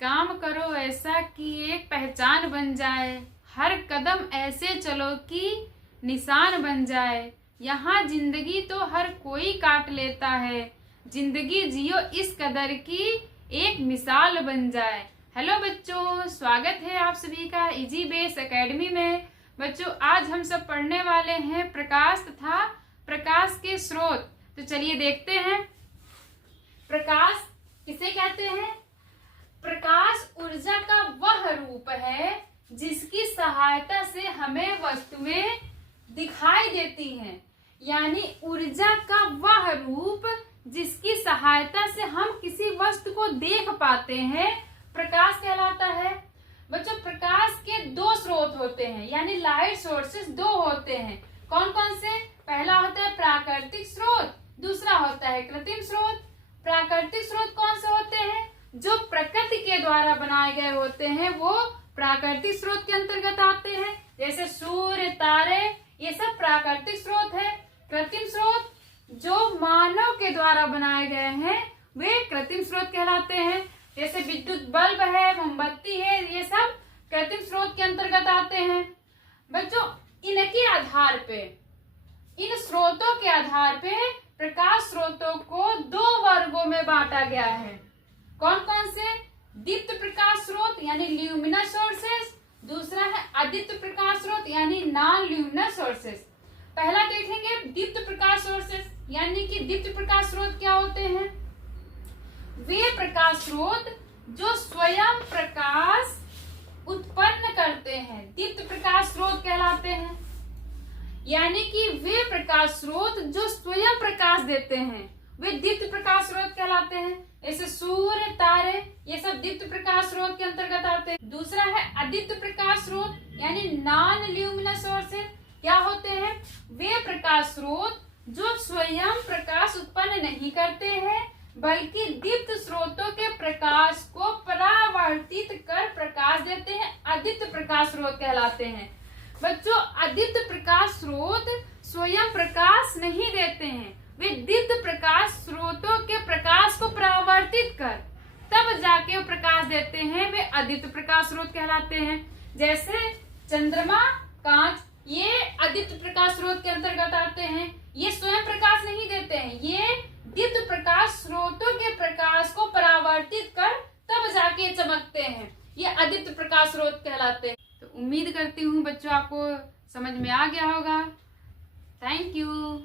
काम करो ऐसा कि एक पहचान बन जाए, हर कदम ऐसे चलो कि निशान बन जाए। यहाँ जिंदगी तो हर कोई काट लेता है, जिंदगी जियो इस कदर की एक मिसाल बन जाए। हेलो बच्चों, स्वागत है आप सभी का इजी बेस एकेडमी में। बच्चों, आज हम सब पढ़ने वाले हैं प्रकाश तथा प्रकाश के स्रोत। तो चलिए देखते हैं। प्रकाश किसे कहते हैं? प्रकाश ऊर्जा का वह रूप है जिसकी सहायता से हमें वस्तुएं दिखाई देती हैं। यानी ऊर्जा का वह रूप जिसकी सहायता से हम किसी वस्तु को देख पाते हैं, प्रकाश कहलाता है। बच्चों, प्रकाश के दो स्रोत होते हैं, यानी लाइट सोर्सेस दो होते हैं। कौन कौन से? पहला होता है प्राकृतिक स्रोत, दूसरा होता है कृत्रिम स्रोत। प्राकृतिक स्रोत कौन से होते हैं? जो प्रकृति के द्वारा बनाए गए होते हैं, वो प्राकृतिक स्रोत के अंतर्गत आते हैं। जैसे सूर्य, तारे, ये सब प्राकृतिक स्रोत है। कृत्रिम स्रोत जो मानव के द्वारा बनाए गए हैं, वे कृत्रिम स्रोत कहलाते हैं। जैसे विद्युत बल्ब है, मोमबत्ती है, ये सब कृत्रिम स्रोत के अंतर्गत आते हैं। बच्चों, इनके आधार पे, इन स्रोतों के आधार पे प्रकाश स्रोतों को दो वर्गों में बांटा गया है। कौन कौन से? दीप्त प्रकाश स्रोत यानी ल्यूमिनस सोर्सेस, दूसरा है अदीप्त प्रकाश स्रोत यानी नॉन ल्यूमिनस सोर्सेस। पहला देखेंगे दीप्त प्रकाश सोर्सेस, यानी कि दीप्त प्रकाश स्रोत क्या होते हैं? वे प्रकाश स्रोत जो स्वयं प्रकाश उत्पन्न करते हैं, दीप्त प्रकाश स्रोत कहलाते हैं। यानी कि वे प्रकाश स्रोत जो स्वयं प्रकाश देते हैं, वे दीप्त प्रकाश स्रोत कहलाते हैं। जैसे सूर्य, तारे, ये सब दीप्त प्रकाश स्रोत के अंतर्गत आते हैं। दूसरा है अदीप्त प्रकाश स्रोत यानी नॉन ल्यूमिनस सोर्सेस। क्या होते हैं? वे प्रकाश स्रोत जो स्वयं प्रकाश उत्पन्न नहीं करते हैं, बल्कि दीप्त स्रोतों के प्रकाश को परावर्तित कर प्रकाश देते हैं, अदीप्त प्रकाश स्रोत कहलाते हैं। बच्चों, अदीप्त प्रकाश स्रोत स्वयं प्रकाश नहीं देते हैं, वे दीप्त प्रकाश स्रोतों के प्रकाश को परावर्तित कर तब जाके वो प्रकाश देते हैं, वे अदीप्त प्रकाश स्रोत कहलाते हैं। जैसे चंद्रमा, कांच, ये अदीप्त प्रकाश स्रोत के अंतर्गत आते हैं। ये स्वयं प्रकाश नहीं देते हैं, ये दीप्त प्रकाश स्रोतों के प्रकाश को परावर्तित कर तब जाके चमकते हैं, ये अदीप्त प्रकाश स्रोत कहलाते हैं। तो उम्मीद करती हूँ बच्चों आपको समझ में आ गया होगा। Thank you.